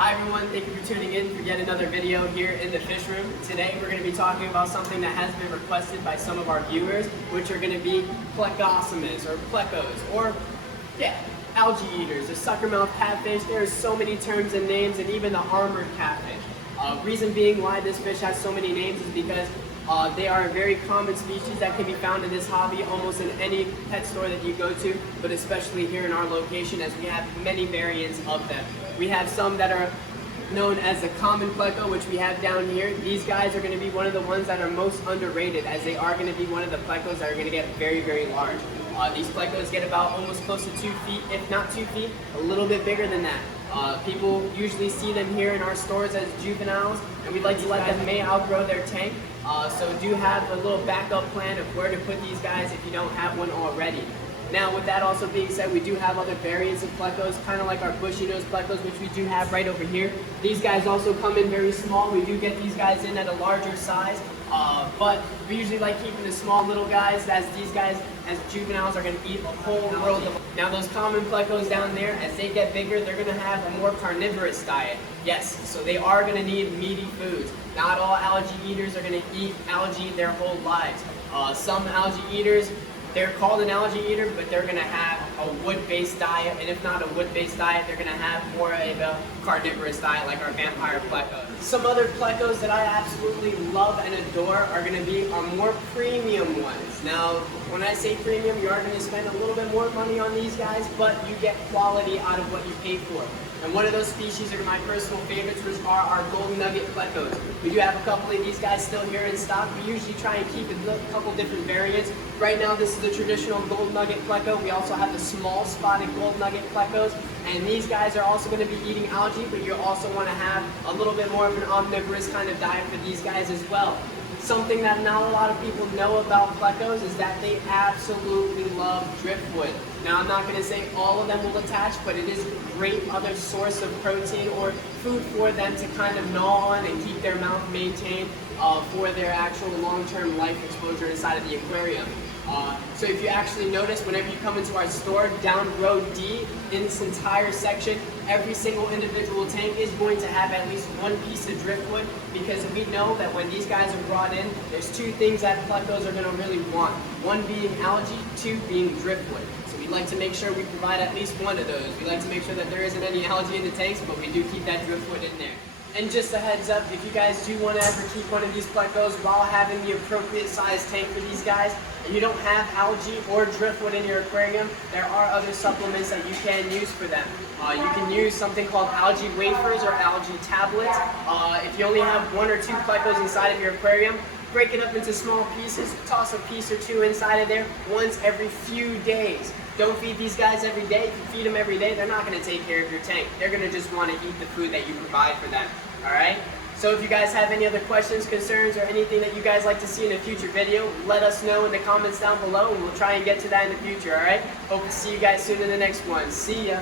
Hi everyone, thank you for tuning in for yet another video here in the fish room. Today we're going to be talking about something that has been requested by some of our viewers, which are going to be Plecos or Plecos, or algae eaters, the suckermouth catfish. There are so many terms and names, and even the armored catfish. Reason being why this fish has so many names is because they are a very common species that can be found in this hobby almost in any pet store that you go to, but especially here in our location as we have many variants of them. We have some that are known as the common pleco, which we have down here. These guys are going to be one of the ones that are most underrated, as they are going to be one of the plecos that are going to get very, very large. These plecos get about almost close to 2 feet, if not 2 feet, a little bit bigger than that. People usually see them here in our stores as juveniles, and we'd like to let them may outgrow their tank. So do have a little backup plan of where to put these guys if you don't have one already. Now, with that also being said, we do have other variants of plecos, kind of like our bushy nose plecos, which we do have right over here. These guys also come in very small. We do get these guys in at a larger size, but we usually like keeping the small little guys, as these guys, as juveniles, are going to eat a whole world of. Now, those common plecos down there, as they get bigger, they're going to have a more carnivorous diet. Yes, so they are going to need meaty foods. Not all algae eaters are going to eat algae their whole lives. Some algae eaters, they're called an algae eater, but they're going to have a wood-based diet, and if not a wood-based diet, they're going to have more of a carnivorous diet like our vampire pleco. Some other plecos that I absolutely love and adore are going to be our more premium ones. Now, when I say premium, you are going to spend a little bit more money on these guys, but you get quality out of what you pay for. And one of those species are my personal favorites, which are our golden nugget plecos. We do have a couple of these guys still here in stock. We usually try and keep a couple different variants. Right now, this is the traditional gold nugget pleco. We also have the small spotted gold nugget plecos. And these guys are also going to be eating algae, but you also want to have a little bit more of an omnivorous kind of diet for these guys as well. Something that not a lot of people know about plecos is that they absolutely love driftwood. Now, I'm not going to say all of them will attach, but it is a great other source of protein or food for them to kind of gnaw on and keep their mouth maintained for their actual long-term life exposure inside of the aquarium. So if you actually notice, whenever you come into our store, down row D, in this entire section, every single individual tank is going to have at least one piece of driftwood, because we know that when these guys are brought in, there's two things that plecos are going to really want. One being algae, two being driftwood. So we like to make sure we provide at least one of those. We like to make sure that there isn't any algae in the tanks, but we do keep that driftwood in there. And just a heads up, if you guys do want to ever keep one of these plecos while having the appropriate size tank for these guys, and you don't have algae or driftwood in your aquarium, there are other supplements that you can use for them. You can use something called algae wafers or algae tablets. If you only have 1 or 2 plecos inside of your aquarium, break it up into small pieces, toss a piece or 2 inside of there once every few days. Don't feed these guys every day. If you feed them every day, they're not going to take care of your tank. They're going to just want to eat the food that you provide for them. Alright? So if you guys have any other questions, concerns, or anything that you guys like to see in a future video, let us know in the comments down below, and we'll try and get to that in the future, alright? Hope to see you guys soon in the next one. See ya!